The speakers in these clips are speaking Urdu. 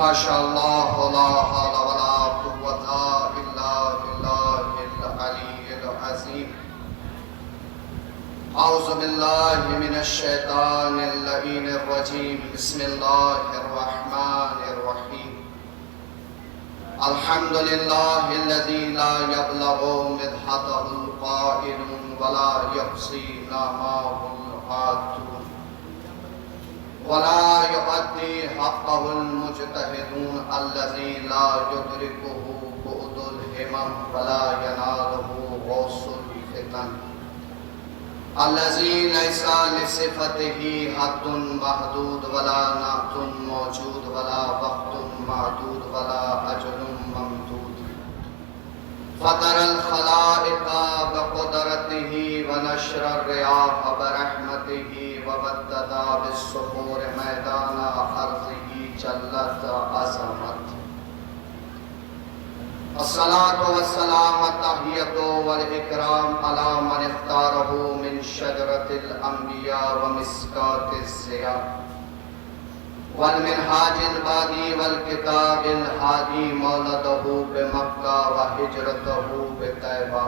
ماشاءاللہ لا حول ولا قوة الا باللہ العلی العظیم. اعوذ باللہ من الشیطان اللعین الرجیم. بسم اللہ الرحمن الرحیم. الحمدللہ الذی لا یبلغ مدحتہ القائل ولا یحصی نعماہ العادون ولا يؤدي حقه المجتهدون الذي لا يدركه بعد الهمم ولا يناله غوص الفتن الذي ليس لصفته حد محدود ولا نعت موجود ولا وقت معدود ولا أجل ممدود فطر الخلائق بقدرته ونشر الرياح برحمته وبدد بالصخور میدان ارضه جلت عظمت. الصلاة والسلام التحیۃ والاکرام علی من اختارہ من شجرة الانبیاء ومسکات الضیاء والمنہاج البادی والکتاب الہادی مولدہ بمکہ وہجرتہ بطیبہ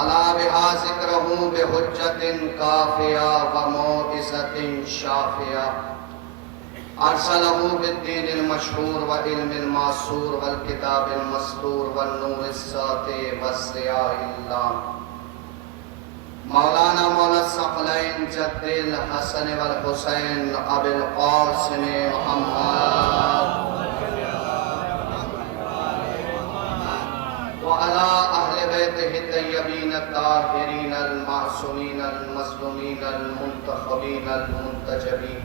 علا بہا ذکرہ بحجت کافیہ وموعظۃ شافیہ ارسلہ بالدین المشہور وعلم المعصور والکتاب المسطور والنور الساطع والضیاء اللام. مولانا مولا الثقلین جد الحسن والحسین ابی القاسم محمد وعلى أهل بيته الطيبين الطاهرين المعصومين المظلومين المنتخبين المنتجبين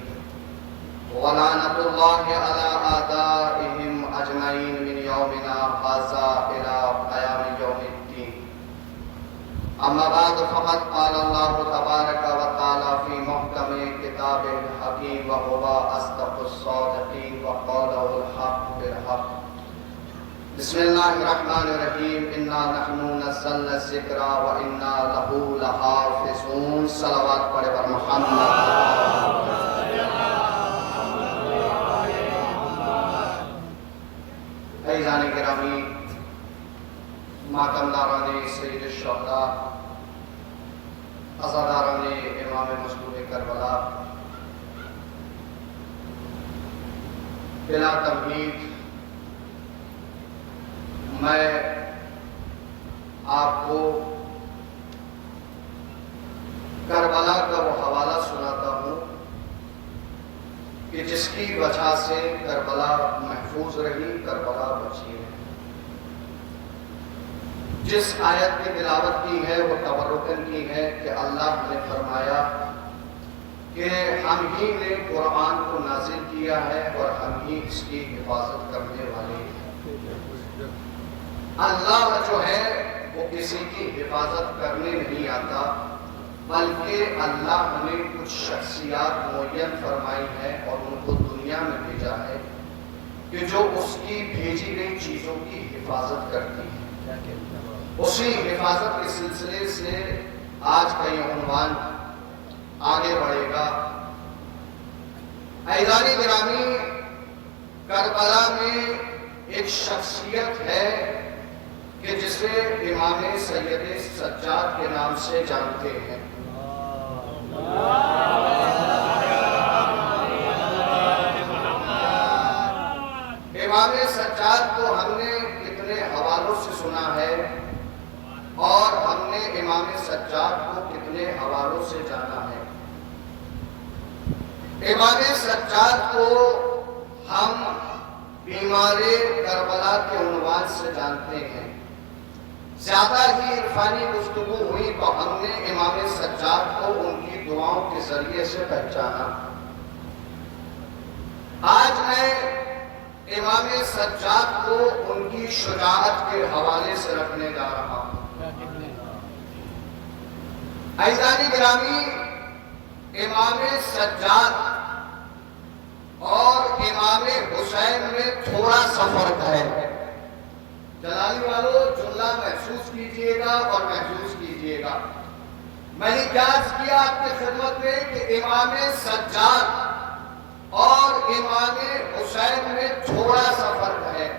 ولعنة الله على أعدائهم أجمعين من يومنا هذا إلى قيام يوم الدين. أما بعد فقد قال الله تبارك وتعالى في محكم كتابه الحكيم وهو أصدق الصادقين وقوله الحق بالحق. بسم اللہ الرحمن الرحیم. انا نحن نزلنا الذکر وانا له لحافظون. صلوات پڑھے بر محمد. عزیزان گرامی، ماتمداران سید الشہداء، عزاداران امام مظلوم کربلا، بلا تمہید میں آپ کو کربلا کا وہ حوالہ سناتا ہوں کہ جس کی وجہ سے کربلا محفوظ رہی، کربلا بچی ہے. جس آیت کی تلاوت کی ہے وہ تبرکن کی ہے کہ اللہ نے فرمایا کہ ہم ہی نے قرآن کو نازل کیا ہے اور ہم ہی اس کی حفاظت کرنے والے ہیں. اللہ جو ہے وہ کسی کی حفاظت کرنے نہیں آتا، بلکہ اللہ ہمیں کچھ شخصیات معین فرمائی ہے اور ان کو دنیا میں بھیجا ہے کہ جو اس کی بھیجی گئی چیزوں کی حفاظت کرتی ہے. اسی حفاظت کے سلسلے سے آج کا یہ عنوان آگے بڑھے گا. عزیزان گرامی، کربلا میں ایک شخصیت ہے کہ جسے امام سید سجاد کے نام سے جانتے ہیں. امام سجاد کو ہم نے کتنے حوالوں سے سنا ہے اور ہم نے امام سجاد کو کتنے حوالوں سے جانا ہے. امام سجاد کو ہم بیمار کربلا کے عنوان سے جانتے ہیں. زیادہ ہی عرفانی گفتگو ہوئی تو ہم نے امام سجاد کو ان کی دعاؤں کے ذریعے سے پہچانا. آج میں امام سجاد کو ان کی شجاعت کے حوالے سے رکھنے جا رہا ہوں. عزیزان گرامی، امام سجاد اور امام حسین میں تھوڑا سا فرق ہے۔ جلالی والوں جملہ محسوس کیجئے گا اور محسوس کیجئے گا۔ میں نے کیا عرض کیا آپ کی خدمت میں کہ امام سجاد اور امام حسین میں تھوڑا سا فرق ہے۔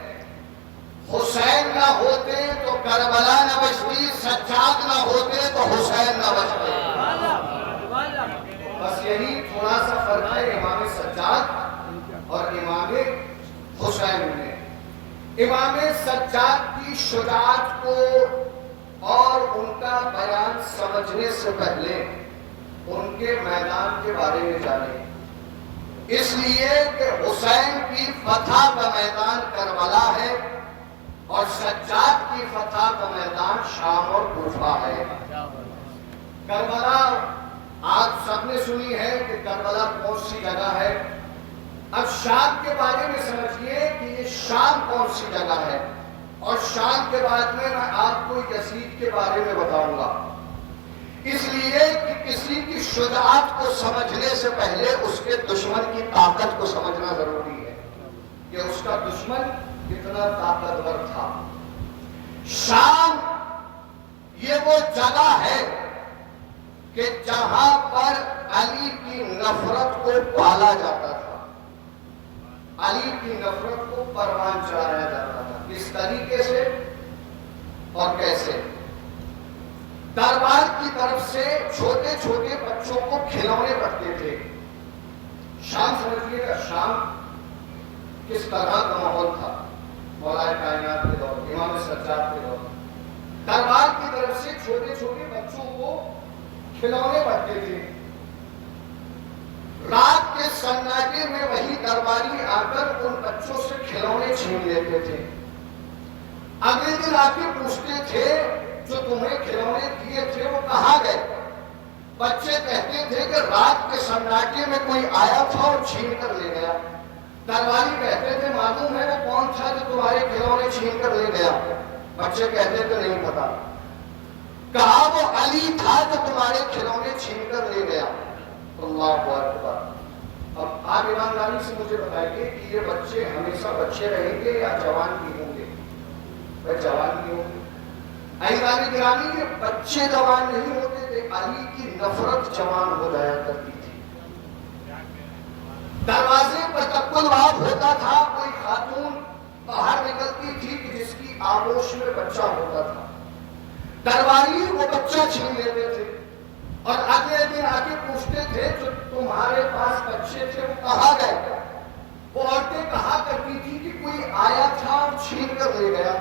حسین نہ ہوتے تو کربلا نہ بچتی، سجاد نہ ہوتے تو حسین نہ بچتے۔ بس یہی تھوڑا سا فرق ہے امام سجاد اور امام حسین میں۔ امام سجاد کی شجاعت کو اور ان کا بیان سمجھنے سے پہلے ان کے میدان کے بارے میں جانیں، اس لیے کہ حسین کی فتح کا میدان کربلا ہے اور سجاد کی فتح کا میدان شام اور کوفہ ہے۔ کربلا آپ سب نے سنی ہے کہ کربلا کون سی جگہ ہے۔ اب شام کے بارے میں سمجھیے کہ یہ شام کون سی جگہ ہے، اور شام کے بعد میں آپ کو یزید کے بارے میں بتاؤں گا، اس لیے کہ کسی کی شجاعت کو سمجھنے سے پہلے اس کے دشمن کی طاقت کو سمجھنا ضروری ہے کہ اس کا دشمن کتنا طاقتور تھا۔ شام یہ وہ جگہ ہے کہ جہاں پر علی کی نفرت کو پالا جاتا تھا، علی کی نفرت کو پروان چڑھایا جاتا تھا۔ کس طریقے سے اور کیسے؟ دربار کی طرف سے چھوٹے چھوٹے بچوں کو کھلونے بٹتے تھے۔ شام سمجھیے گا شام کس طرح کا ماحول تھا مولا کائنات کے دور، امام سجاد کے دور۔ دربار کی طرف سے چھوٹے چھوٹے بچوں کو کھلونے بٹتے تھے۔ رات کے سناٹے میں وہی درباری آ کر ان بچوں سے کھلونے چھین لیتے تھے۔ اگلے دن آ کے پوچھتے تھے جو تمہیں کھلونے دیے تھے وہ کہاں گئے؟ بچے کہتے تھے کہ رات کے سناٹے میں کوئی آیا تھا اور چھین کر لے گیا۔ درباری کہتے تھے معلوم ہے وہ کون تھا جو تمہارے کھلونے چھین کر لے گیا؟ بچے کہتے تھے نہیں پتا۔ کہا وہ علی تھا جو تمہارے کھلونے چھین کر لے گیا۔ اللہ اکبر۔ اب آپ ایمانداری سے مجھے بتائیے کہ یہ بچے ہمیشہ بچے رہیں گے یا جوان بھی ہوں گے؟ وہ جوان بھی ہوں گے۔ عزیزان گرامی، یہ بچے جوان نہیں ہوتے تھے، علی کی نفرت جوان ہو جایا کرتی تھی۔ دروازے پر تکلواب ہوتا تھا، کوئی خاتون باہر نکلتی تھی کہ جس کی آغوش میں بچہ ہوتا تھا، درباری وہ بچہ چھین لیتے تھے اور اگلے دن آ کے پوچھتے تھے جو تمہارے پاس بچے تھے وہ کہاں گئے؟ وہ عورتیں کہا کرتی تھی کہ کوئی آیا تھا اور چھین کر لے گیا۔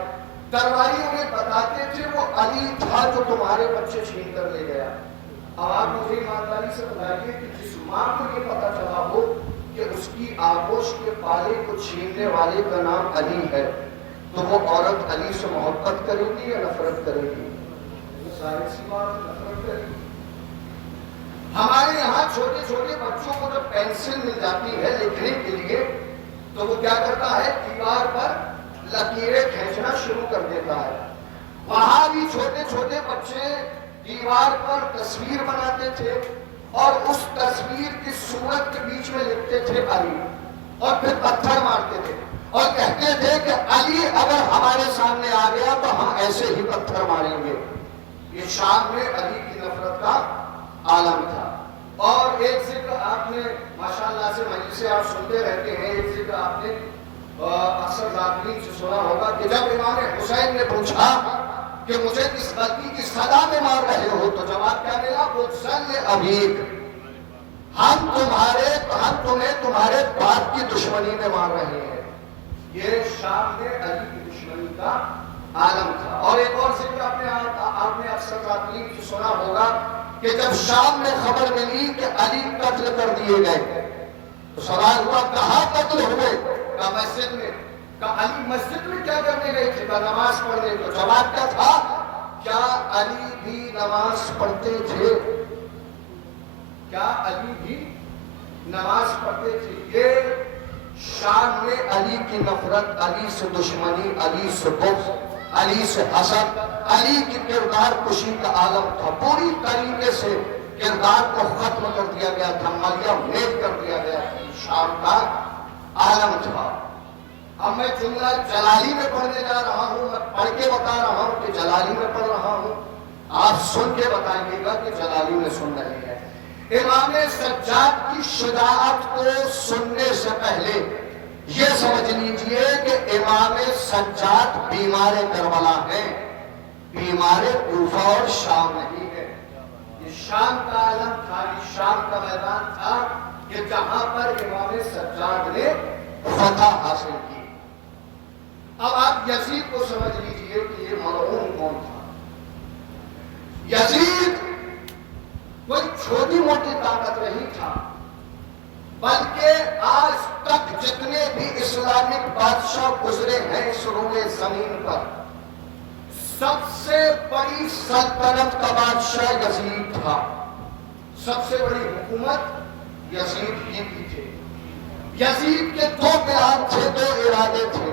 درباری انہیں بتاتے تھے وہ علی تھا جو تمہارے بچے چھین کر لے گیا۔ اب آپ مجھے ایمانداری سے بتائیے کہ جس ماں کو یہ پتا چلا ہو کہ اس کی آغوش کے پالے کو چھیننے والے کا نام علی ہے تو وہ عورت علی سے محبت کرے گی یا نفرت کرے گی؟ ظاہر سی بات نفرت کرے گی۔ ہمارے یہاں چھوٹے چھوٹے بچوں کو جب پینسل مل جاتی ہے لکھنے کے لیے تو وہ کیا کرتا ہے؟ دیوار پر لکیریں کھینچنا شروع کر دیتا ہے۔ وہاں بھی چھوٹے چھوٹے بچے دیوار پر تصویر بناتے تھے اور اس تصویر کی صورت کے بیچ میں لکھتے تھے علی، اور پھر پتھر مارتے تھے اور کہتے تھے کہ علی اگر ہمارے سامنے آ گیا تو ہم ایسے ہی پتھر ماریں گے۔ یہ شام میں علی کی نفرت کا عالم تھا۔ اور ایک ذکر آپ نے ماشاءاللہ سے مجلسیں آپ سنتے رہتے ہیں، ایک ذکر آپ نے اکثر ذاکرین سے سنا ہوگا کہ جب امام حسین نے پوچھا کہ مجھے کس غلطی کی سزا میں مار رہے ہو تو جواب کیا ملا؟ بغضاً لابیک، ہم تمہیں تمہارے باپ کی دشمنی میں مار رہے ہیں۔ یہ شام میں علی کی دشمنی کا عالم تھا۔ اور ایک اور ذکر آپ نے اکثر ذاکرین سے سنا ہوگا کہ جب شام میں خبر ملی کہ علی قتل کر دیے گئے تو سوال ہوا کہاں قتل ہوئے؟ کہا مسجد میں۔ کہا علی مسجد میں کیا کرنے گئے تھے؟ کہا نماز پڑھنے۔ تو جواب کیا تھا؟ کیا علی بھی نماز پڑھتے تھے؟ کیا علی بھی نماز پڑھتے تھے؟ یہ شام میں علی کی نفرت، علی سے دشمنی، علی سے بغض علی سے حسد، علی کی کردار کشی کا عالم تھا، پوری طریقے سے کردار کو ختم کر دیا گیا تھا، ملیہ میٹ کر دیا گیا تھا، شام کا عالم تھا۔ اب میں جملہ جلالی میں پڑھنے جا رہا ہوں، میں پڑھ کے بتا رہا ہوں کہ جلالی میں پڑھ رہا ہوں، آپ سن کے بتائیں گے گا کہ جلالی میں سن رہے ہیں۔ امام سجاد کی شجاعت کو سننے سے پہلے یہ سمجھ لیجئے کہ امام سجاد بیمار کربلا ہیں، بیمار کوفہ اور شام نہیں ہے۔ یہ شام کا عالم تھا، یہ شام کا میدان تھا کہ جہاں پر امام سجاد نے فتح حاصل کی۔ اب آپ یزید کو سمجھ لیجئے کہ یہ ملعون کون تھا۔ یزید کوئی چھوٹی موٹی طاقت نہیں تھا، بلکہ آج تک جتنے بھی اسلامک بادشاہ گزرے ہیں اس روئے زمین پر، سب سے بڑی سلطنت کا بادشاہ یزید تھا، سب سے بڑی حکومت یزید ہی کی تھی۔ یزید کے دو پلان تھے، دو ارادے تھے،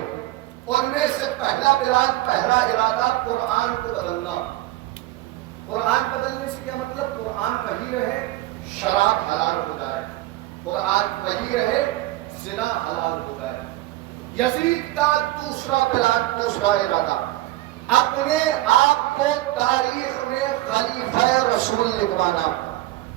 ان میں سے پہلا پلان، پہلا ارادہ قرآن کو بدلنا۔ قرآن بدلنے سے کیا مطلب؟ قرآن وہی رہے، شراب حلال ہو جائے، قرآن وہی رہے، زنا حلال ہو جائے۔ یزید کا دوسرا پلان، دوسرا ارادہ، اپنے آپ کو تاریخ میں خلیفہ رسول لکھوانا۔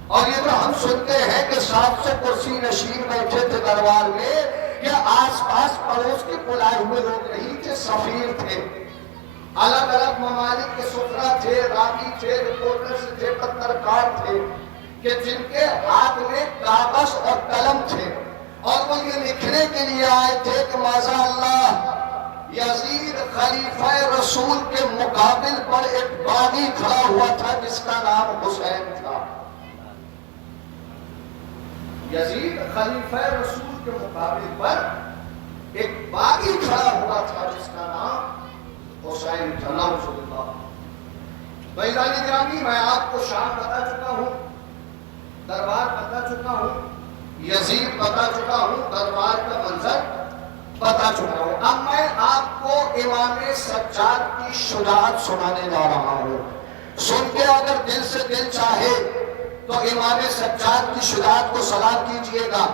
اور یہ تو ہم سنتے ہیں کہ 700 کرسی نشین بیٹھے تھے دربار میں، یہ آس پاس پڑوس کے بلائے ہوئے لوگ نہیں تھے، سفیر تھے، الگ الگ ممالک کے سفراء تھے، راوی تھے، رپورٹرز تھے، پترکار تھے، کہ جن کے ہاتھ میں کاغذ اور قلم تھے، اور وہ یہ لکھنے کے لیے آئے تھے کہ ماذا اللہ، یزید خلیفہ رسول کے مقابل پر ایک باغی کھڑا ہوا تھا جس کا نام حسین تھا۔ یزید خلیفہ رسول کے مقابل پر ایک باغی کھڑا ہوا تھا جس کا نام حسین تھا، نعوذ باللہ۔ بھائیان گرامی، میں آپ کو شام بتا چکا ہوں، دربار بتا چکا ہوں، یزید بتا چکا ہوں، دربار کا منظر بتا چکا ہوں۔ اب میں آپ کو امام سجاد کی شجاعت سنانے جا رہا ہوں۔ سن کے اگر دل سے دل چاہے تو امام سجاد کی شجاعت کو سلام کیجئے گا،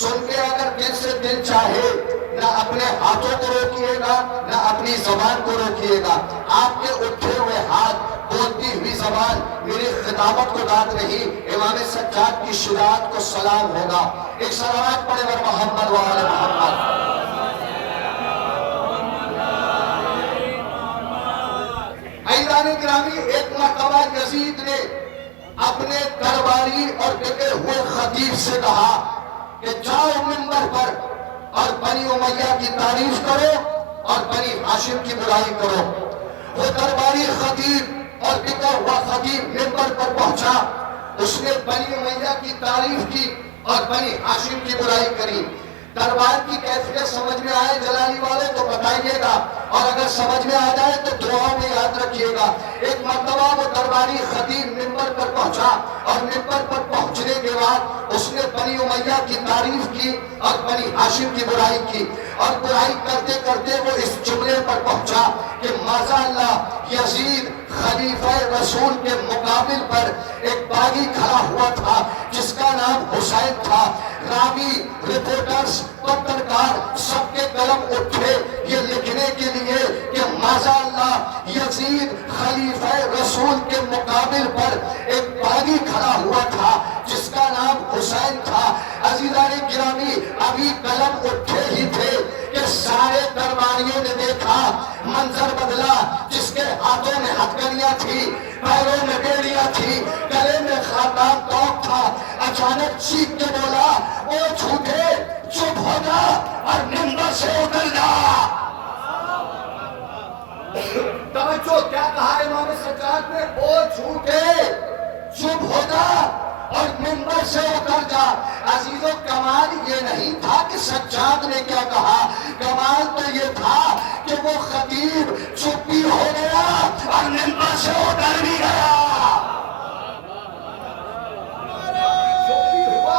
سن کے اگر دل سے دل چاہے نہ اپنے ہاتھوں کو روکیے گا نہ اپنی زبان کو روکیے گا۔ آپ کے اٹھے ہوئے ہاتھ، بولتی ہوئی زبان میری خطابت کو داد رہی، امام سجاد کی شجاعت کو سلام ہوگا۔ ایک صلوات پڑھے ور محمد و آل محمد۔ عزیزان گرامی، ایک مرتبہ یزید نے اپنے درباری اور ڈٹے ہوئے خطیب سے کہا کہ جاؤ منبر پر اور بنی امیہ کی تعریف کرو اور بنی ہاشم کی برائی کرو۔ وہ درباری خطیب اور ڈٹا ہوا خطیب منبر پر پہنچا، اس نے بنی امیہ کی تعریف کی اور بنی ہاشم کی برائی کری۔ دربار کی کیفیت سمجھ میں آئے جلالی والے تو بتائیے گا، اور اگر سمجھ میں آ جائے تو دعاؤں میں یاد رکھیے گا۔ ایک مرتبہ وہ درباری خطیب منبر پر پہنچا اور منبر پر پہنچنے کے بعد اس نے بنی امیہ کی تعریف کی اور بنی ہاشم کی برائی کی، اور برائی کرتے کرتے وہ اس جملے پر پہنچا کہ ماذا اللہ، یزید خلیفہ رسول کے مقابل پر ایک باغی کھڑا ہوا تھا جس کا نام حسین تھا۔ راوی، رپورٹرز، پترکار سب کے قلم اٹھے یہ لکھنے کے لیے کہ ماذا اللہ، یزید خلیفہ رسول کے مقابل پر ایک باغی کھڑا ہوا تھا جس کا نام حسین تھا۔ عزیزان گرامی، ابھی قلم اٹھے ہی تھے کہ سارے درباریوں نے دیکھا، منظر بدلا، جس کے ہاتھوں میں ہتھکڑیاں تھی، پیروں میں بیڑیاں تھی، گلے میں خاتم توق تھا، اچانک چیخ کے بولا، او جھوٹے، چپ ہو جا اور منبر سے اتر جا۔ توجہ، کیا کہا امام سجاد نے؟ او جھوٹے، چپ ہو جا اور منبر سے اتر جا۔ عزیزو، کمال یہ نہیں تھا کہ سجاد نے کیا کہا، کمال تو یہ تھا کہ وہ خطیب چپ بھی ہو گیا اور منبر سے اتر بھی گیا۔ چپ بھی ہوا،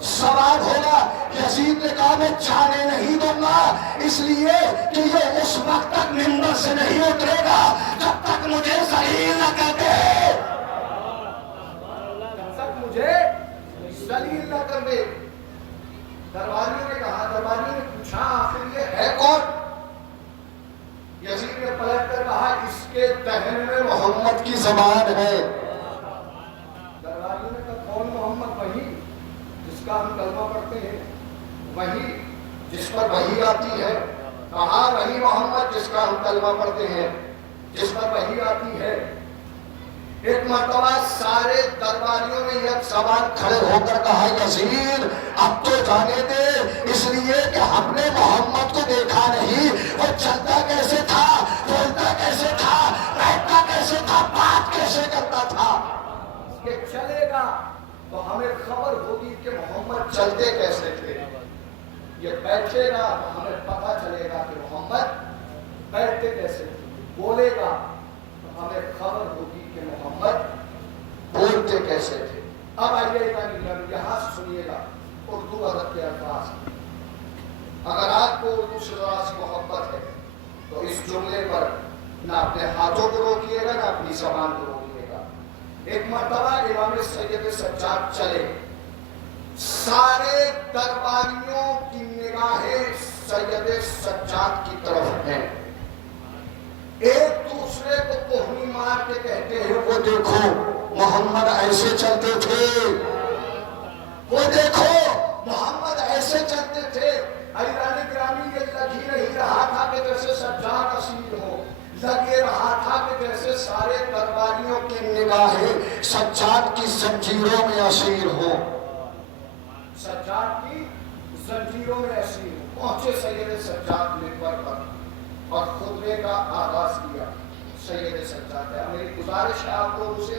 سوال ہوگا۔ یزید نے کہا میں جانے نہیں دوں گا، اس لیے کہ یہ اس وقت تک منبر سے نہیں اترے گا جب تک مجھے ذلیل نہ کر دے، جب تک مجھے ذلیل نہ کر دے۔ درباریوں نے کہا، درباریوں نے پوچھا آخر یہ ہے کون؟ یزید نے پلٹ کر کہا اس کے دہن میں محمد کی زبان ہے۔ درباریوں نے کہا کون محمد؟ وہی جس کا ہم کلمہ پڑھتے ہیں، وہی جس پر وحی آتی ہے۔ کہا وہی محمد جس کا ہم کلمہ پڑھتے ہیں، جس پر وحی آتی ہے۔ ایک مرتبہ سارے درباریوں نے یک زبان کھڑے ہو کر کہا یزید اب تو جانے دے، اس لیے کہ ہم نے محمد کو دیکھا نہیں، وہ چلتا کیسے تھا، بولتا کیسے تھا، بیٹھتا کیسے تھا، بات کیسے کرتا تھا۔ کہ چلے گا تو ہمیں خبر ہوگی کہ محمد چلتے کیسے تھے، یہ بیٹھے گا تو ہمیں پتہ چلے گا کہ محمد بیٹھتے کیسے تھے، بولے گا تو ہمیں خبر ہوگی کہ محمد بولتے کیسے تھے۔ اب آئیے یہاں سنیے گا اردو ادب کے الفاظ۔ اگر آپ کو اردو سے ذرا سی محبت ہے تو اس جملے پر نہ اپنے ہاتھوں کو روکیے گا نہ اپنی زبان کو روکیے گا۔ ایک مرتبہ امام سید سجاد چلے، سارے درباریوں کی نگاہیں سید سجاد کی طرف ہیں، ایک دوسرے کو کوہنی مار کے کہتے ہیں وہ دیکھو محمد ایسے چلتے تھے، وہ دیکھو محمد ایسے چلتے تھے۔ عزیزان گرامی یہ لگ ہی نہیں رہا تھا کہ جیسے سجاد اسیر ہو، لگ یہ رہا تھا کہ جیسے سارے درباریوں کی نگاہیں سجاد کی زنجیروں میں اسیر ہو، سجاد کی زنجیروں میں اسیر ہو۔ پہنچے سید سجاد منبر پر اور خطبے کا آغاز کیا۔ سید سجاد ہے، میری گزارش ہے آپ لوگوں سے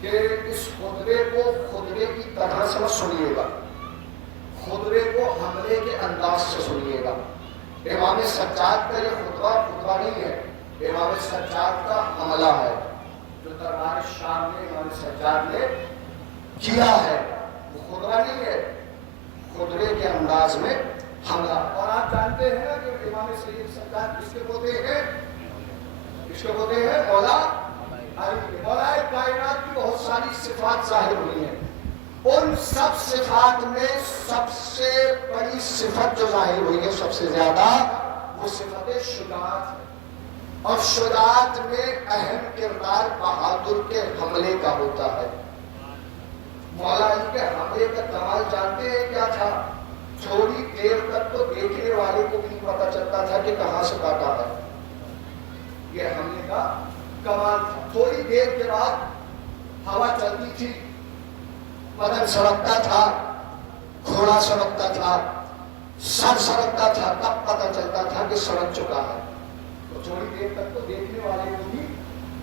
کہ اس خطبے کو خطبے کی طرح سے سنیے گا، خطبے کو حملے کے انداز سے سنیے گا۔ امام سجاد کا یہ خطبہ نہیں ہے، امام سجاد کا حملہ ہے جو دربار شام میں امام سجاد نے کیا ہے، وہ خطبہ نہیں ہے، خطبے کے انداز میں حملہ۔ اور آپ جانتے ہیں کہ امام سید سجاد کس کے پوتے ہیں؟ کس کے پوتے ہیں؟ مولا علی۔ مولا کائنات کی بہت ساری صفات ظاہر ہوئی ہیں، ان سب صفات میں سب سے بڑی صفت جو ظاہر ہوئی ہے سب سے زیادہ وہ صفت شجاعت ہے، اور شجاعت میں اہم کردار بہادر کے حملے کا ہوتا ہے۔ مولا علی کے حملے کا کمال جانتے ہیں کیا تھا؟ تھوڑی دیر تک تو دیکھنے والے کو بھی نہیں پتا چلتا تھا کہ کہاں سے کاٹا ہے، یہ حملے کا کمال تھا۔ تھوڑی دیر کے بعد ہوا چلتی تھی، بدن سڑکتا تھا، گھوڑا سڑکتا تھا، سر سڑکتا تھا، تب پتا چلتا تھا کہ سڑک چکا ہے۔ تو تھوڑی دیر تک تو دیکھنے والے کو بھی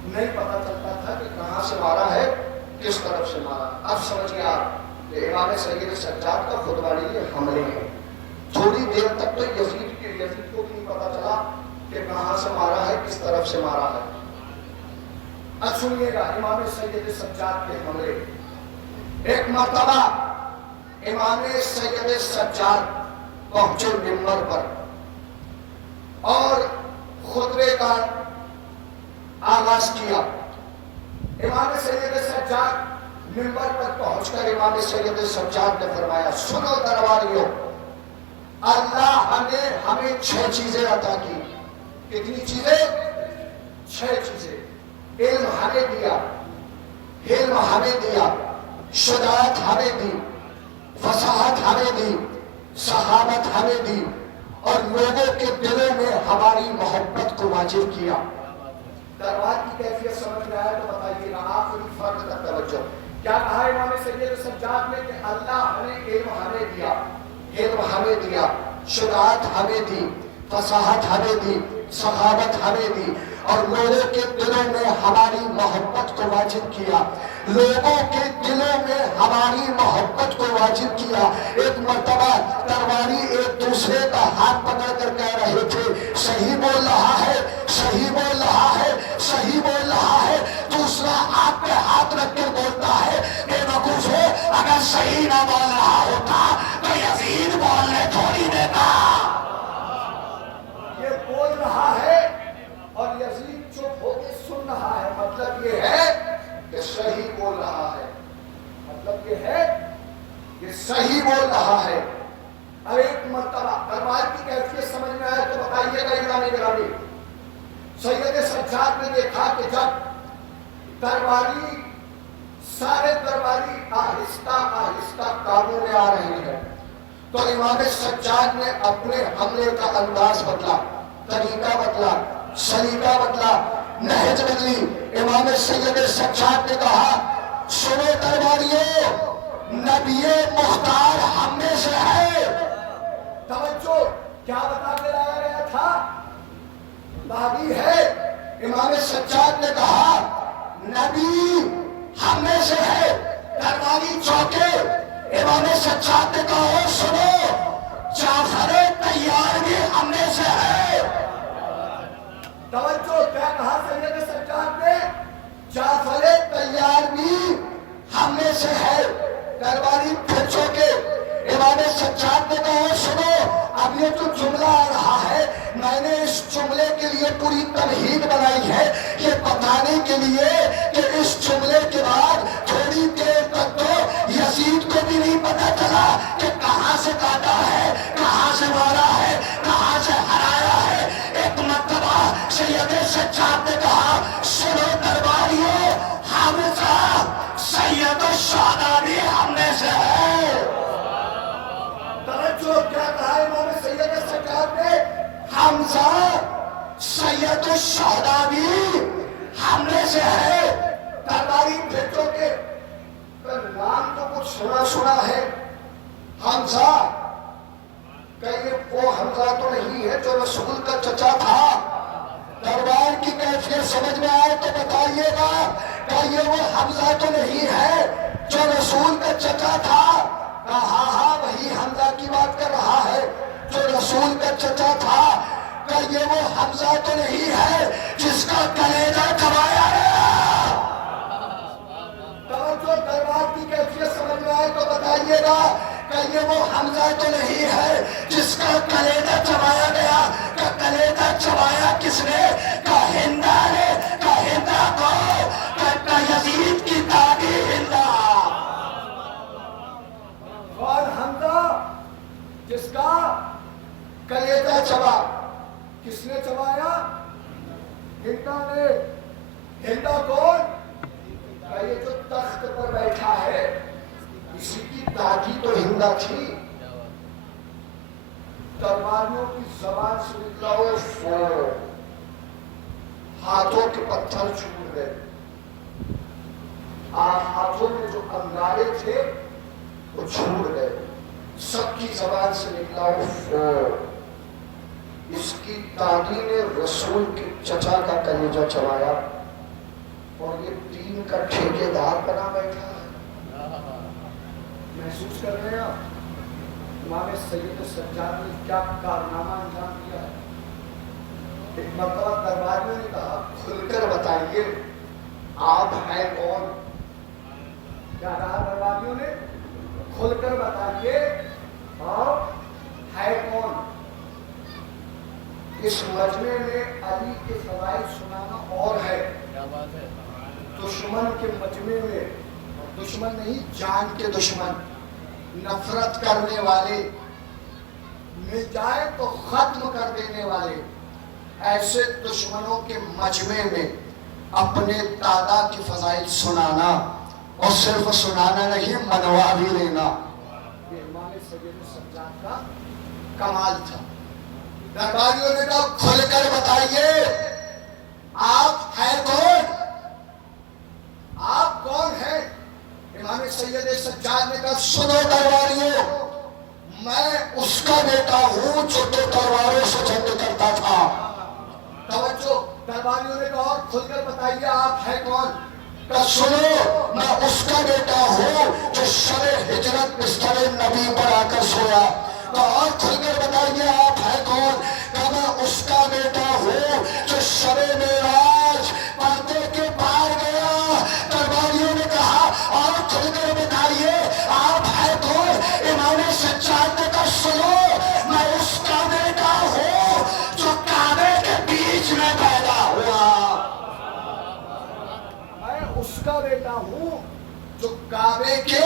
نہیں پتا چلتا تھا کہ کہاں سے مارا ہے، کس طرف سے مارا۔ اب سمجھ گیا کہ امام سید سجاد کا خطبہ نہیں، یہ حملے ہیں۔ تھوڑی دیر تک تو یزید کو بھی نہیں پتا چلا کہ کہاں سے مارا ہے، کس طرف سے مارا ہے۔ اب سنیے گا امام سید سجاد کے حملے۔ ایک مرتبہ امام سید سجاد پہنچے منبر پر اور خطبے کا آغاز کیا۔ امام سید سجاد منبر پر پہنچ کر امام سید سجاد نے فرمایا سنو درباریوں، اللہ نے ہمیں 6 چیزیں عطا کی۔ کتنی چیزیں؟ 6 چیزیں۔ علم ہمیں دیا، حلم ہمیں دیا، شجاعت ہمیں دی، فصاحت ہمیں دی، صحابت ہمیں دی، اور لوگوں کے دلوں میں ہماری محبت کو واجب کیا۔ دربار کی کیفیت سمجھ میں آیا تو بتائیے گا، آخری فرق تک توجہ۔ کیا کہا امام سید سجاد نے کہ اللہ نے علم ہمیں دیا، علم ہمیں دیا، شجاعت ہمیں دی، فصاحت ہمیں دی، صحابت ہمیں دی، اور لوگوں کے دلوں میں ہماری محبت کو واجب کیا، لوگوں کے دلوں میں ہماری محبت کو واجب کیا۔ ایک مرتبہ درباری ایک دوسرے کا ہاتھ پکڑ کر کہہ رہے تھے صحیح بول رہا ہے، صحیح بول رہا ہے، صحیح بول رہا ہے۔ دوسرا آپ پہ ہاتھ رکھ کے بولتا ہے بے وقوف ہو، اگر صحیح نہ بول رہا ہو یہ ہے کہ صحیح بول رہا ہے. اب ایک مرتبہ دربار کی کیفیت سمجھ میں آئے تو بتائیے گا امام گرامی. سید سجاد نے دیکھا کہ جب درباری سارے درباری آہستہ آہستہ قابو میں آ رہے ہیں تو امام سجاد نے اپنے حملے کا انداز بدلا, طریقہ بدلا, سلیقہ بدلا, نہج بدلی. امام سید سجاد نے کہا سنو درباریوں, نبی مختار ہم میں سے ہے. توجہ, کیا بتا کے لایا گیا تھا؟ مہدی ہے. امام سجاد نے کہا نبی ہم میں سے ہے. درباری چوکے. امام سجاد نے کہا سنو, جعفر طیار بھی ہم میں سے ہے. توجہ, کیا کہا سید سجاد نے؟ جعفر طیار بھی ہم میں سے ہے. درباری پھر چوکے. امام سجاد نے کہا سنو, اب یہ جو جملہ آ رہا ہے میں نے اس جملے کے لیے پوری تمہید بنائی ہے یہ بتانے کے لیے کہ اس جملے کے بعد تھوڑی دیر تک تو یزید کو بھی نہیں پتا چلا کہ کہاں سے کاٹا ہے, کہاں سے مارا ہے, کہاں سے ہرایا ہے. ایک مرتبہ سید سجاد نے کہا سنو درباریوں, حمزہ سید الشہداء بھی ہم میں سے ہے. توجہ, کیا کہا امام سید سجاد نے؟ حمزہ سید الشہداء بھی ہم میں سے ہے. درباری بھیجو کے نام تو کچھ سنا سنا ہے حمزہ, کہیں وہ حمزہ تو نہیں ہے جو رسول کا چچا تھا؟ دربار کی کیفیت سمجھ میں آئے تو بتائیے گا کہ یہ وہ حمزہ تو نہیں ہے جو رسول کا چچا تھا؟ ہاں ہاں, وہی حمزہ کی بات کر رہا ہے جو رسول کا چچا تھا. کہ یہ وہ حمزہ تو نہیں ہے جس کا کلیجہ چبایا گیا؟ توجہ, دربار کی کیفیت سمجھ میں آئے تو بتائیے گا کہ یہ وہ حمزہ تو نہیں ہے جس کا کلیجہ چبایا گیا. کہ کلیجہ چبایا کس نے؟ کہ ہندا نے. کہ ہندا کو, کہ یزید کی دادی ہندا. اور حمزہ جس کا کلیجہ چبا, کس نے چبایا؟ ہندا نے. ہندا کون؟ کہ یہ جو تخت پر بیٹھا ہے اسی کی دادی تو ہندا تھی. درباریوں کی زبان سے نکلا وہ فور, ہاتھوں کے پتھر چھوٹ گئے. ہاتھوں میں جو انگارے تھے وہ چھوٹ گئے. سب کی زبان سے نکلا وہ فور. اس کی دادی نے رسول کے چچا کا کلیجہ چبایا اور یہ دین کا ٹھیکیدار بنا بیٹھا ہے. محسوس کر رہے ہیں امام سید سجاد نے کیا کارنامہ انجام دیا ہے. ایک مرتبہ درباریوں نے کہا کھل کر بتائیے آپ ہیں کون؟ کیا کہا درباریوں نے؟ کھل کر بتائیے آپ ہے کون. اس مجمع میں علی کے فضائل سنانا اور ہے. دشمن کے مجمع میں, دشمن نہیں جان کے دشمن, نفرت کرنے والے, مل جائے تو ختم کر دینے والے, ایسے دشمنوں کے مجمع میں اپنے دادا کی فضائل سنانا, اور صرف سنانا نہیں منوا بھی لینا, یہ امام سید سجاد کا کمال تھا. درباریوں نے کہا کھل کر بتائیے آپ ہیں کون؟ آپ کون ہیں؟ امام سید سجاد نے کہا سنو درباریوں, میں اس کا بیٹا ہوں جو دو تلواروں سے جنگ کرتا تھا. توجہ, درباریوں نے کہا کھل کر بتائیے آپ ہیں کون؟ کہا سنو, میں اس کا بیٹا ہوں جو شب ہجرت بستر نبی پر آ کر سویا. اور کھل کر بتائیے آپ ہے کون؟ کہ میں اس کا بیٹا ہوں جو شب معراج پردے کے پار گیا. درباریوں نے کہا اور کھل کر بتائیے آپ ہے کون؟ امام سجاد نے کہا سنو, میں اس کا بیٹا ہوں جو کعبے کے بیچ میں پیدا ہوا. میں اس کا بیٹا ہوں جو کعبے کے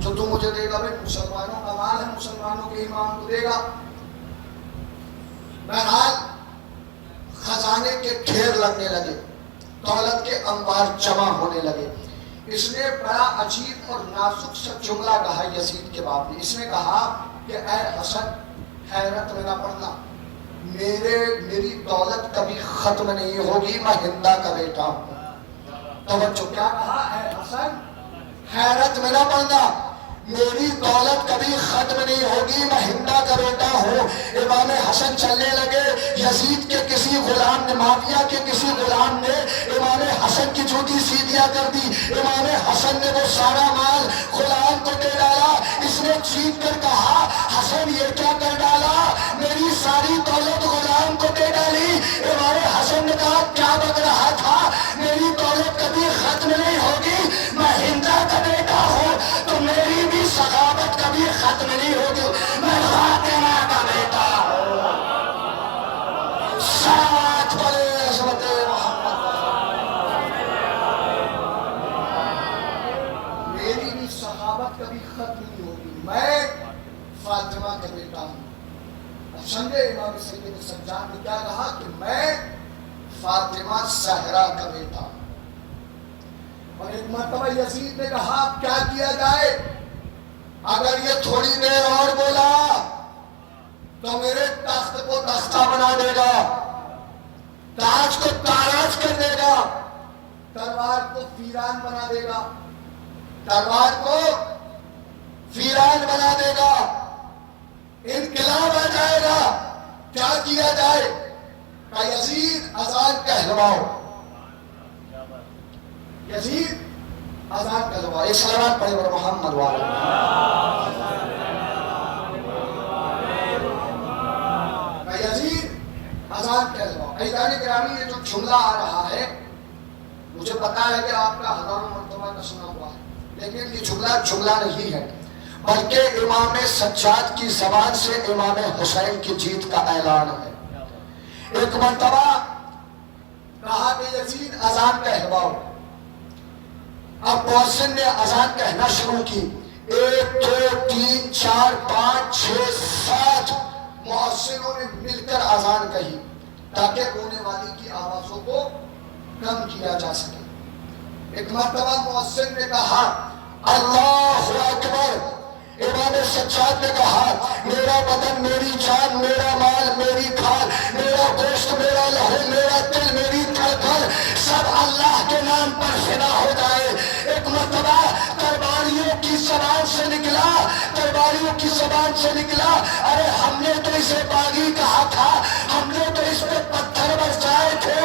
جو تو مجھے دے گا بھائی مسلمانوں کا مال ہے، مسلمانوں کے امام کو دے گا۔ بہرحال خزانے کے ڈھیر لگنے لگے، دولت کے انبار جمع ہونے لگے۔ اس نے بڑا عجیب اور نازک سا جملہ کہا یزید کے باپ نے۔ اس نے کہا کہ اے حسن، حیرت میں نہ پڑنا، میری دولت کبھی ختم نہیں ہوگی، میں ہندا کا بیٹا ہوں۔ توجہ، کیا کہا؟ اے حسن، حیرت میں نہ پڑنا، میری دولت کبھی ختم نہیں ہوگی، میں ہندا کا بیٹا ہوں۔ امام حسن چلنے لگے، یزید کے کسی غلام نے، معاویہ کے کسی غلام نے امام حسن کی جوتی سیدھیاں کر دی۔ امام حسن نے وہ سارا مال غلام کو دے ڈالا۔ اس نے چیخ کر کہا، حسن یہ کیا کر ڈالا؟ میری ساری دولت غلام کو دے ڈالی۔ امام حسن نے کہا، کیا بک رہا تھا؟ میری دولت کبھی ختم نہیں ہوگی، میں ہندا کا بیٹا ہوں، تو میری بھی سخاوت کبھی ختم نہیں ہوگی، میں فاطمہ کا بیٹا ہوں۔ ساتھ بڑے عظمت محمد، میری بھی سخاوت کبھی ختم نہیں ہوگی، میں فاطمہ کا بیٹا ہوں۔ اب سمجھے امام سید سجاد نے کیا کہا کہ میں فاطمہ زہرا کا بیٹا ہوں۔ اور ایک مرتبہ یزید نے کہا، اب کیا کیا جائے؟ اگر یہ تھوڑی دیر اور بولا تو میرے تخت کو تختہ بنا دے گا، تاج کو تاراج کر دے گا، تلوار کو ویران بنا دے گا، تلوار کو ویران بنا دے گا، انقلاب آ جائے گا، کیا کیا جائے؟ کہ یزید اذان کہلواؤ، یزید اذان کہلواؤ۔ ایک صلوات پڑھے اور محمد والے کہ یزید اذان کہلواؤ۔ عزیزان گرامی، یہ جو جملہ آ رہا ہے، مجھے پتا ہے کہ آپ کا ہزاروں مرتبہ کا سنا ہوا ہے، لیکن یہ جملہ نہیں ہے، بلکہ امام سجاد کی زبان سے امام حسین کی جیت کا اعلان ہے۔ ایک مرتبہ کہا کہ یزید اذان کہلواؤ۔ اب مؤذن نے اذان کہنا شروع کی، 1 2 3 4 5 6 7 مؤذنوں نے مل کر اذان کہی تاکہ ہونے والی کی آوازوں کو کم کیا جا سکے۔ ایک مرتبہ مؤذن نے کہا، اللہ اکبر۔ امام سجاد نے کہا، میرا بدن، میری جان، میرا مال، میری کھال، میرا گوشت، میرا لہو، میرا دل، میری دھڑکن، سب اللہ کے نام پر فدا ہو جائے۔ ایک مرتبہ درباریوں کی زبان سے نکلا، ارے ہم نے تو اسے باغی کہا تھا، ہم نے تو اس پہ پتھر برسائے تھے۔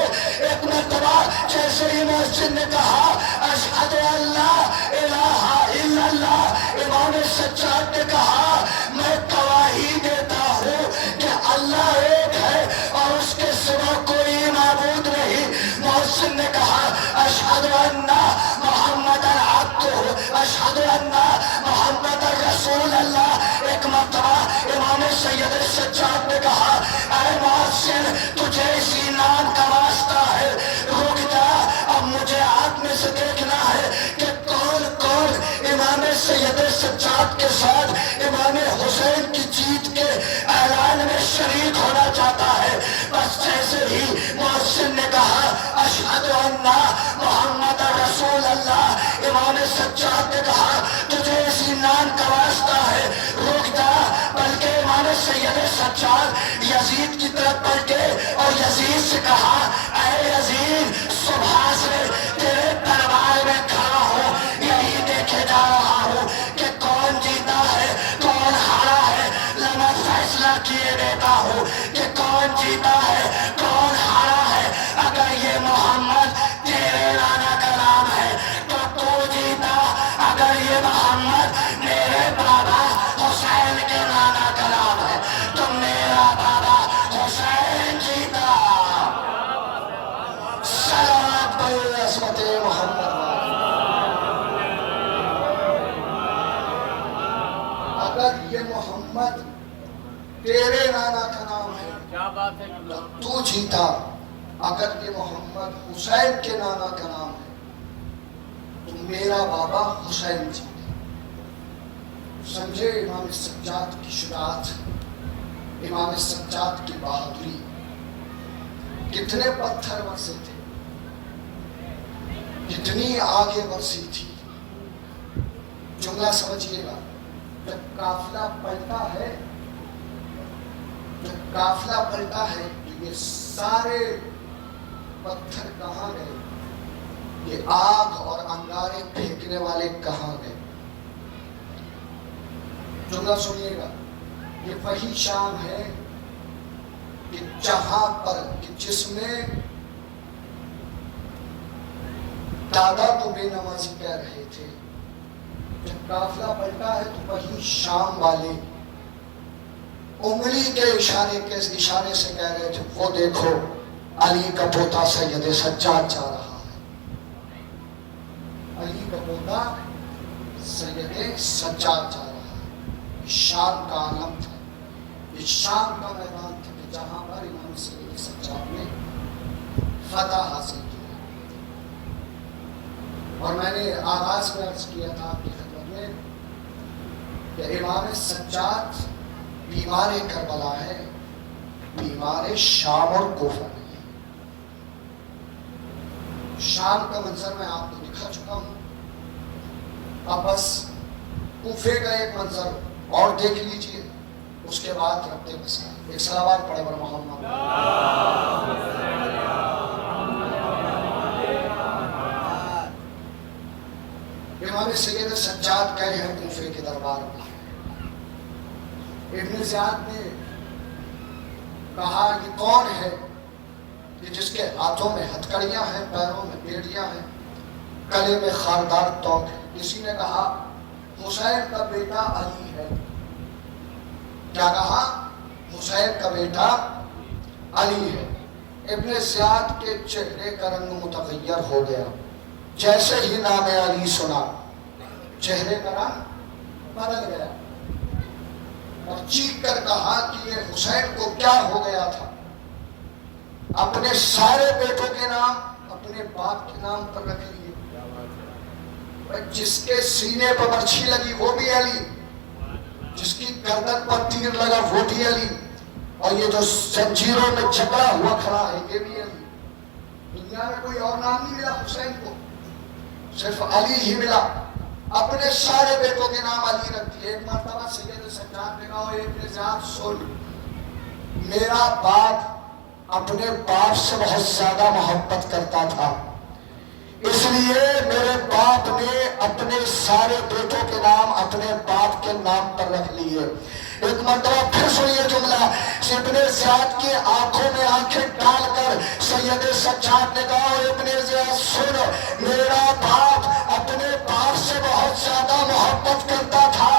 ایک مرتبہ جیسے ہی مؤذن نے کہا، اشہد ان لا الہ الا اللہ، امام سجاد نے کہا، میں گواہی دیتا ہوں کہ اللہ ایک ہے اور اس کے سوا کوئی معبود نہیں۔ مؤذن نے کہا، اشہد ان محمد عبدہ، اشہد ان محمد رسول اللہ۔ ایک مرتبہ امام سید سجاد نے کہا، اے مؤذن، تجھے اسی نام کا واسطہ ہے، رک جا، اب مجھے آپ میں سے دیکھنا ہے کہ کون کون امام سید سجاد کے ساتھ امام حسین کی جیت کے اعلان میں شریک ہونا چاہتا ہے۔ بس جیسے ہی مؤذن نے کہا، اشہد ان محمد رسول اللہ، امام سجاد نے کہا، تجھے اسی نام کا واسطہ ہے، رک جا، بلکہ امام سید سجاد یزید کی طرف پلٹے اور یزید سے کہا، اے یزید، صبح سے تیرے دربار میں کھڑا ہوں، یہی دیکھے جا رہا ہوں کہ کون جیتا ہے کون ہارا ہے، میں فیصلہ کیے دیتا ہوں کہ کون جیتا ہے کون ہارا ہے۔ اگر یہ محمد تیرے نانا کا نام ہے تو تو جیتا، اگر یہ محمد میرے بابا حسین کے نانا کا نام ہے تو میرا بابا حسین جیتا۔ صلوات پڑھیں عصمت محمد۔ اگر یہ محمد تیرے نانا کا نام ہے تو تو جیتا، اگر یہ محمد حسین کے نانا کا نام ہے تو میرا بابا حسین جیتا۔ سمجھے امام سجاد کی شجاعت، امام سجاد کی بہادری، کتنے پتھر برسے تھے، کتنی آگے برسی تھی. جملہ سمجھیے گا، جب قافلہ پلٹا ہے، جب قافلہ پلٹا ہے تو یہ سارے پتھر کہاں گئے؟ یہ آگ اور انگارے پھینکنے والے کہاں گئے؟ جملہ سنیے گا، یہ وہی شام ہے کہ جہاں پر کہ جس میں دادا کو بے نمازی کہہ رہے تھے، جب قافلہ پلٹا ہے تو وہی شام والے انگلی کے اشارے سے کہہ رہے تھے وہ دیکھو علی کا پوتا سید سجاد جا رہا ہے، علی کا پوتا سید سجاد جا رہا ہے. یہ شام کا عالم تھا، یہ شام کا میدان تھا کہ جہاں پر امام سید سجاد نے فتح حاصل کی. اور میں نے آغاز میں عرض کیا تھا آپ کی خدمت میں کہ امام سجاد بیمار کربلا ہے، بیمار شام اور کوفہ نہیں. شام کا منظر میں آپ کو دکھا چکا ہوں، اب بس کوفے کا ایک منظر اور دیکھ لیجئے، اس کے بعد ربط مسائل. ایک صلوات پڑھے بر محمد. امام سید سجاد گئے ہیں کوفے کے دربار میں. ابن زیاد نے کہا یہ کون ہے کہ جس کے ہاتھوں میں ہتھکڑیاں ہیں، پیروں میں بیڑیاں ہیں، گلے میں خاردار توق ہے؟ کسی نے کہا حسین کا بیٹا علی ہے. کیا کہا؟ حسین کا بیٹا علی ہے. ابن زیاد کے چہرے کا رنگ متغیر ہو گیا، جیسے ہی نام علی سنا چہرے کا رنگ بدل گیا اور چیخ کر کہا کہ یہ حسین کو کیا ہو گیا تھا؟ اپنے سارے بیٹوں کے نام اپنے باپ کے نام پر رکھ لیے. جس کے سینے پر برچھی لگی وہ بھی علی، جس کی گردن پر تیر لگا وہ بھی علی، اور یہ جو زنجیروں میں جکڑا ہوا کھڑا ہے یہ بھی علی. دنیا میں کوئی اور نام نہیں ملا حسین کو، صرف علی ہی ملا. اپنے سارے بیٹوں کے نام علی رکھ دیے. ایک مرتبہ سید سجاد نے کہا ابن زیاد سن، میرا باپ اپنے باپ سے بہت زیادہ محبت کرتا تھا، اس لیے میرے باپ نے اپنے سارے بیٹوں کے نام اپنے باپ کے نام پر رکھ لیے. ایک مرتبہ پھر سنیے جملہ، ابن زیاد کی آنکھوں میں آنکھیں ڈال کر سید سجاد نے کہا ابن زیاد سن، میرا باپ اپنے باپ سے بہت زیادہ محبت کرتا تھا،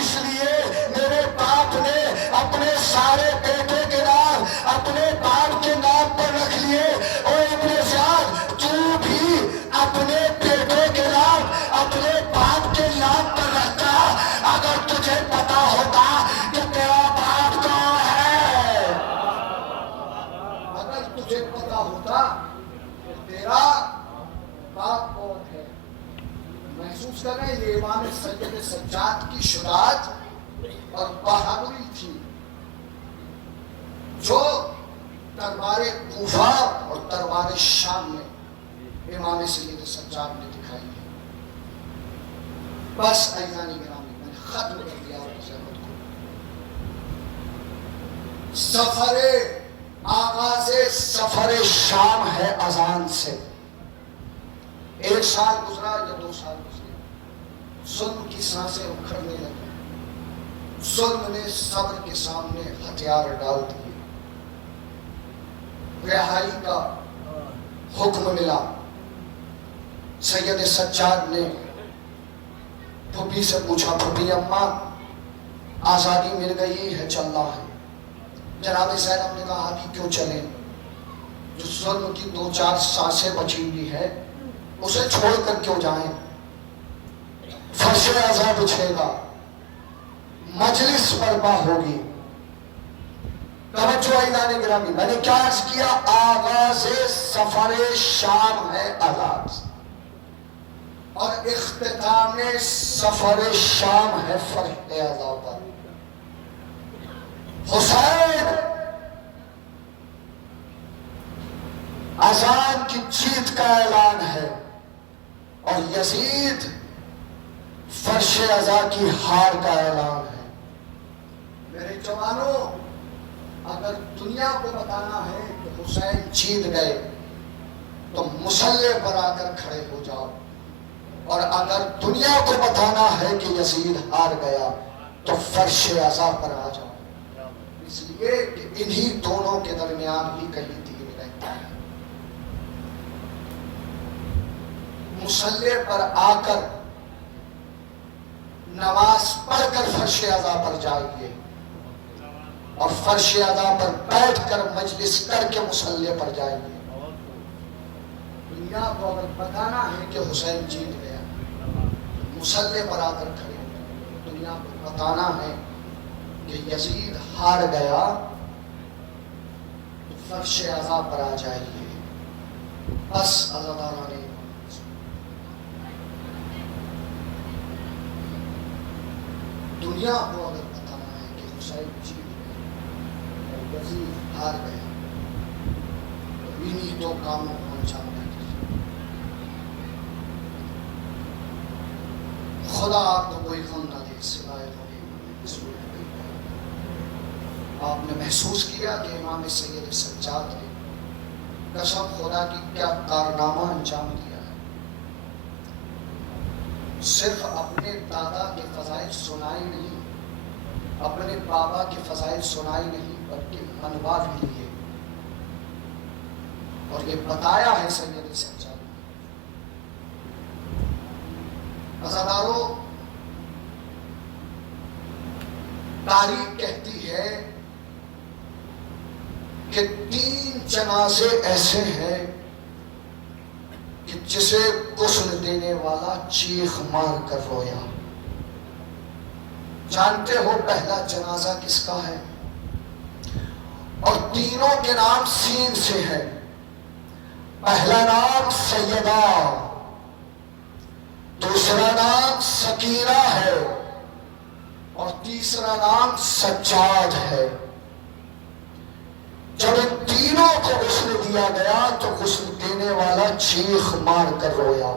اس لیے میرے باپ نے اپنے سارے بیٹوں کے نام اپنے باپ کے نام پر رکھ لیے. اور ابن زیاد تو بھی اپنے بیٹوں کے نام اپنے باپ کے نام پر رکھتا. اگر تجھے پتا ہوتا کہ تیرا باپ کون ہے، اگر تجھے پتا ہوتا کہ تیرا باپ کون ہے. محسوس کر رہے ہیں یہ امام سید سجاد کی شجاعت اور بہادری تھی جو دربار کوفہ اور دربار شام میں امام سید سجاد نے دکھائی ہے. بس ایزانی گرامی میں نے ختم کر دیا اور زحمت کو. سفر آغاز سفر شام ہے اذان سے. 1 سال گزرا یا 2 سال گزرے، ظلم کی سانسیں اکھڑنے لگی. ظلم نے صبر کے سامنے ہتھیار ڈال دیے. رہائی کا حکم ملا. سید سجاد نے پھوپھی سے پوچھا، پھوپھی اماں آزادی مل گئی ہے، چلنا ہے. جناب زینب نے کہا ابھی کیوں چلیں، جو ظلم کی 2-4 سانسیں بچی ہوئی ہے اسے چھوڑ کر کیوں جائیں. فرش عزا بچھے گا، مجلس برپا ہوگی. توجہ ایزان گرامی، میں نے کیا عرض کیا؟ آغاز سفر شام ہے آغاز، اور اختتام سفر شام ہے فرش اعضا پر. حسین اذان کی جیت کا اعلان ہے اور یزید فرش اعضا کی ہار کا اعلان ہے. میرے جوانوں، اگر دنیا کو بتانا ہے کہ حسین جیت گئے تو مسلح پر آ کر کھڑے ہو جاؤ، اور اگر دنیا کو بتانا ہے کہ یزید ہار گیا تو فرش اعضا پر آ جاؤ، اس لیے کہ انہی دونوں کے درمیان ہی کہیں دین رہتا ہے. مسلح پر آ کر نماز پڑھ کر فرش اعضا پر جائیے، اور فرش اعضا پر بیٹھ کر مجلس کر کے مسلح پر جائیے. دنیا کو اگر بتانا ہے کہ حسین جیت گیا، مسلح پر آ کر کھڑے ہو. دنیا کو بتانا ہے کہ یزید ہار گیا تو فرش اعضا پر آ جائیے. بس عزاداران، دنیا کو اگر بتانا ہے کہ حسین جیت گیا اور یزید ہار گیا تو انہی دو کاموں کو انجام دیجیے. خدا آپ کو کوئی غم نہ دے سوائے غم رسول اللہ. آپ نے محسوس کیا کہ امام سید سجاد نے قسم خدا کی کیا کارنامہ انجام دیا ہے. صرف اپنے دادا کے فضائل سنائی نہیں، اپنے بابا کے فضائل سنائی نہیں، بلکہ منوا بھی لیے اور یہ بتایا ہے سید سجاد نے. عزادارو، تاریخ کہتی ہے کہ 3 جنازے ایسے ہیں کہ جسے غسل دینے والا چیخ مار کر رویا. جانتے ہو پہلا جنازہ کس کا ہے؟ اور تینوں کے نام سین سے ہے. پہلا نام سیدہ، دوسرا نام سکینہ ہے اور تیسرا نام سجاد ہے. جب ان تینوں کو غسل دیا گیا تو غسل دینے والا چیخ مار کر رویا.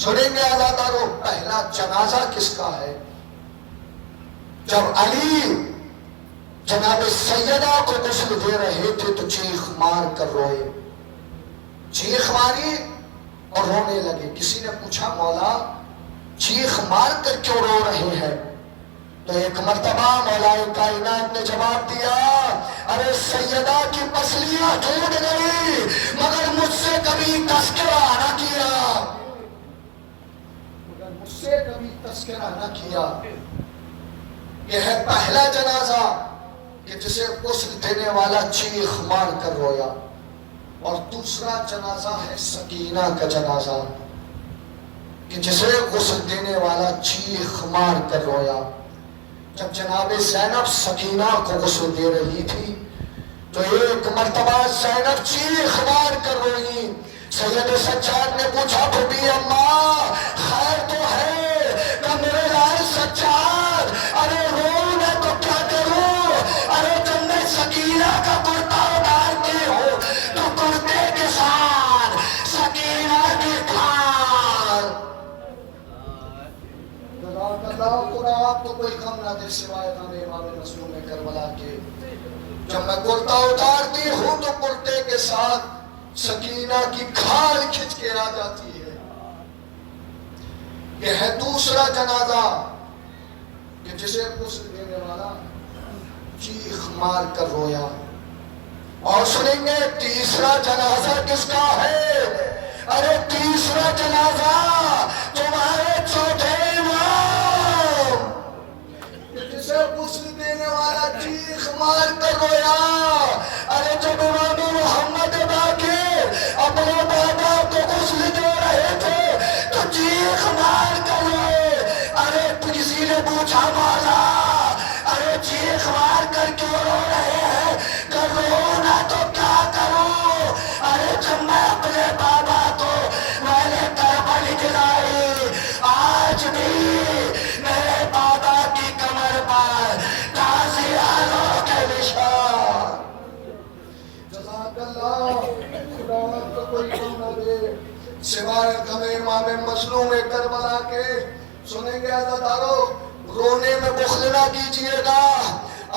سنیں گے عزادارو، پہلا جنازہ کس کا ہے؟ جب علی جناب سیدہ کو غسل دے رہے تھے تو چیخ مار کر روئے. چیخ ماری اور رونے لگے. کسی نے پوچھا مولا چیخ مار کر کیوں رو رہے ہیں؟ تو ایک مرتبہ مولا کائنات نے جواب دیا، ارے سیدہ کی پسلیاں ٹوٹ گئی مگر مجھ سے کبھی تذکرہ نہ کیا، مگر مجھ سے کبھی تذکرہ نہ کیا. یہ ہے پہلا جنازہ کہ جسے غسل دینے والا چیخ مار کر رویا. اور دوسرا جنازہ ہے سکینہ کا جنازہ کہ جسے غسل دینے والا چیخ مار کر رویا. جب جناب زینب سکینہ کو غسل دے رہی تھی تو ایک مرتبہ زینب چیخ مار کر روئی. سید سجاد نے پوچھا بھبی اماں خیر تو ہے کہ میرے لال سجاد؟ ارے رو میں تو کیا کروں؟ ارے تم نے سکینہ کا کرتا اتارتے ہو تو کرتے کے ساتھ سکینہ کی کھار. خدا آپ کو کوئی غم نہ دے سوائے غم امام مظلوم کربلا کے. جب میں کرتا اتارتی ہوں تو کرتے کے ساتھ سکینہ کی کھال کھچ کے آ جاتی ہے. یہ ہے دوسرا جنازہ کہ جسے غسل دینے والا چیخ مار کر رویا. اور سنیں گے تیسرا جنازہ کس کا ہے؟ ارے تیسرا جنازہ تمہارے چوتھے امام جسے غسل دینے والا چیخ مار کر رویا. ارے جب امام محمد باقر اپنے بابا کو غسل دے رہے تھے تو چیخ مار کر روئے. ارے کسی نے پوچھا مولا ارے چیخ مار کر کیوں رو رہے ہیں؟ کہ رونا تو کیا کروں؟ ارے جب میں اپنے بابا کو میں نے سنیں گے عزادارو، رونے میں بخل نہ کیجئے گا،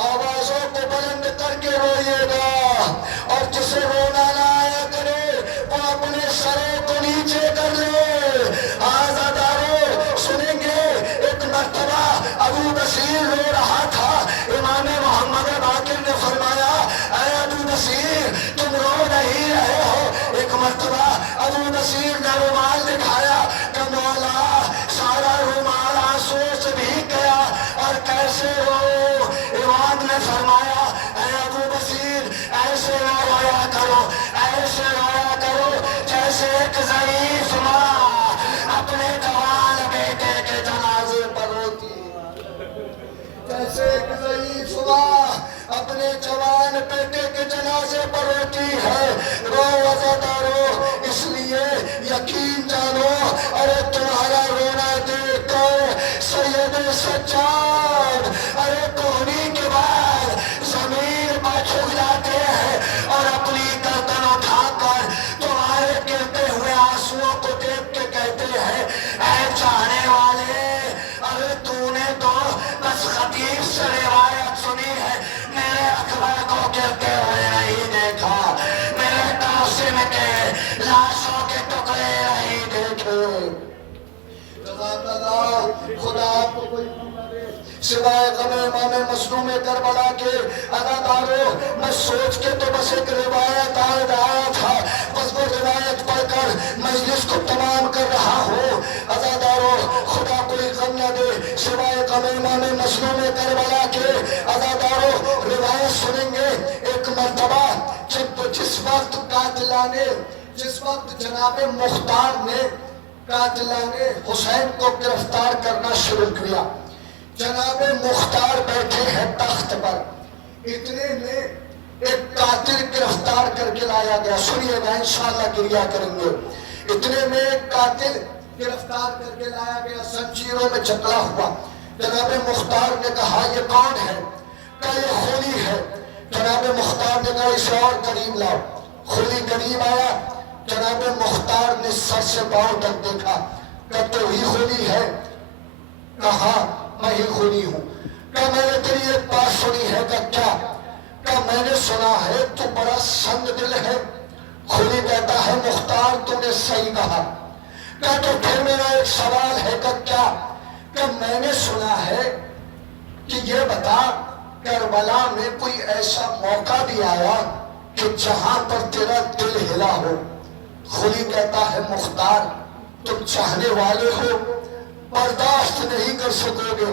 آوازوں کو بلند کر کے روئیے گا، اور جسے رونا نہ آیا کرے وہ اپنے سروں کو نیچے کر لے۔ عزادارو سنیں گے، ایک مرتبہ ابو بصیر رو رہا تھا، امام محمد باقر نے فرمایا اے ابو بصیر تم رو نہیں رہے ہو۔ ایک مرتبہ ابو بصیر نے رومال دکھایا کہ مولا سارا رومال آنسوؤں سے بھیگ گیا اور کیسے رو۔ امام نے فرمایا اے ابو بصیر ایسے نہ رویا کرو، ایسے رویا کرو جیسے ایک ضعیف ماں اپنے جوان بیٹے کے جنازے پر روتی ہے، جیسے ایک ضعیف ماں اپنے جوان بیٹے کے جنازے پر روتی ہے۔ رو عزادارو، اس لیے یقین جانو، ارے تمہارا رونا دیکھ کر سید سجاد ارے کوہنی کے بعد زمین پر جھک جاتے ہیں اور اپنی گردن اٹھا کر تمہارے گرتے ہوئے آنسوؤں کو دیکھ کے کہتے ہیں اے چاہنے والے، ارے تو نے تو بس خطیب سے روایت سنی ہے، میرے اکبر کو گرتے ہوئے نہیں دیکھا، میرے قاسم کے لاشوں کے ٹکڑے نہیں دیکھے۔ جزاک اللہ، خدا آپ کو کوئی غم نہ دے سوائے غم امام مظلوم کربلا کے۔ عزادارو میں سوچ کے تو بس ایک روایت آیا تھا، بس وہ روایت پڑھ کر مجلس کو تمام کر رہا ہوں۔ عزادارو خدا کوئی غم نہ دے سوائے غم امام مظلوم کربلا کے۔ عزادارو روایت سنیں گے، ایک مرتبہ جس وقت جناب مختار نے قاتلان حسین کو گرفتار کرنا شروع کیا، جناب مختار بیٹھے ہیں تخت پر، اتنے میں ایک قاتل گرفتار کر کے لایا گیا، سنیے گا انشاءاللہ گریا کریں گے۔ اتنے میں ایک قاتل گرفتار کر کے لایا گیا، زنجیروں میں جکڑا ہوا۔ جناب مختار نے کہا یہ کون ہے؟ کہ یہ خولی ہے۔ جناب مختار نے کہا اسے اور قریب لاؤ۔ خولی قریب آیا، جناب مختار نے سر سے پاؤں تک دیکھا، کہ تو ہی خولی ہے؟ کہا میں ہی خولی ہوں۔ کہ میں نے تیری ایک بات سنی ہے، کہ کیا؟ کہ میں نے سنا ہے تو بڑا سنگ دل ہے۔ خولی کہتا ہے مختار تم نے صحیح کہا۔ کہ تو پھر میرا ایک سوال ہے، کہ کیا؟ کہ میں نے سنا ہے کہ یہ بتا کربلا میں کوئی ایسا موقع بھی آیا کہ جہاں پر تیرا دل ہلا ہو۔ خولی کہتا ہے مختار تم چاہنے والے ہو، برداشت نہیں کر سکو گے،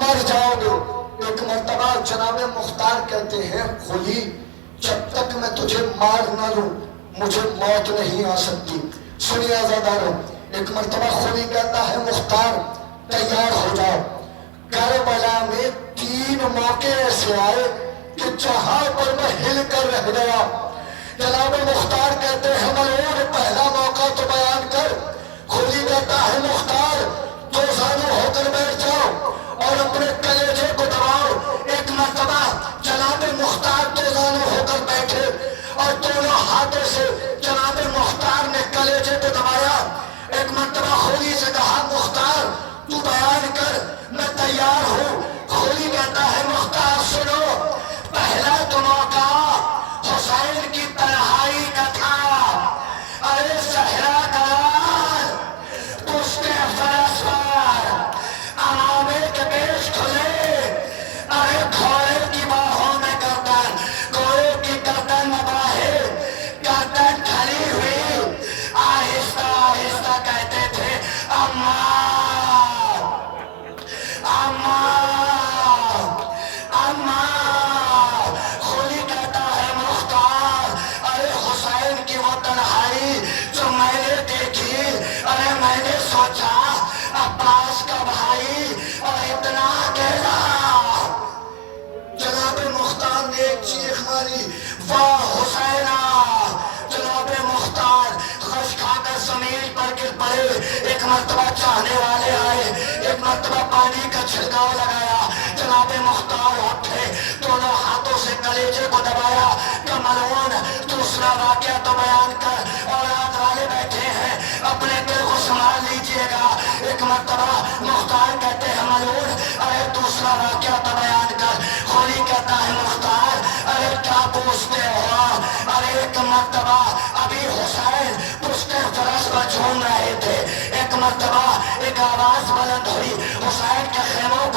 مر جاؤ گے۔ ایک مرتبہ جناب مختار کہتے ہیں خولی جب تک میں تجھے مار نہ لوں مجھے موت نہیں آ سکتی۔ سنیے عزادارو، ایک مرتبہ خولی کہتا ہے مختار تیار ہو جاؤ۔ کربلا میں 3 موقع ایسے آئے کہ جہاں پر میں ہل کر رہ گیا۔ جناب مختار کہتے ہیں ملعون پہلا موقع تو بیان کر۔ خولی کہتا ہے مختار دو زانو ہو کر بیٹھ جاؤ اور اپنے کلیجے کو دباؤ۔ ایک مرتبہ جناب مختار دو زانو ہو کر بیٹھے اور دونوں ہاتھوں سے جناب مختار نے کلیجے کو دبایا۔ ایک مرتبہ خولی سے کہا مختار تو بیان کر میں تیار ہوں۔ خولی کہتا ہے مختار سنو، پہلا تو موقع حسین کی تنہائی کا تھا۔ ارے صحرا کا پشت فرس پر امامے کے پیش کھلے، ارے گھوڑے کی باہوں میں گردن، گھوڑے کی گردن میں باہر، گردن کھلی ہوئی، آہستہ آہستہ کہتے تھے اماں اماں اماں۔ خولی کہتا ہے مختار ارے حسین کی وہ تنہائی جو میں نے دیکھی، ارے میں نے سوچا عباس کا بھائی اور اتنا اکیلا۔ جناب مختار نے ایک چیخ ماری واہ حسینہ۔ جناب مختار خش کھا کر زمین پر گر پڑے۔ ایک مرتبہ چاہنے والے آئے، ایک مرتبہ پانی کا چھڑکاؤ لگایا۔ جناب مختار اٹھے، دونوں ہاتھوں سے کلیجے کو دبایا کہ ملعون دوسرا واقعہ تو بیان کر، اور رات والے بیٹھے ہیں اپنے دل کو سنبھال لیجئے گا۔ ایک مرتبہ پوچھتے ہوا اور ایک مرتبہ ابھی حسین پشتے فرش پر جھوم رہے تھے، ایک مرتبہ ایک آواز بلند ہوئی، حسین کے خیموں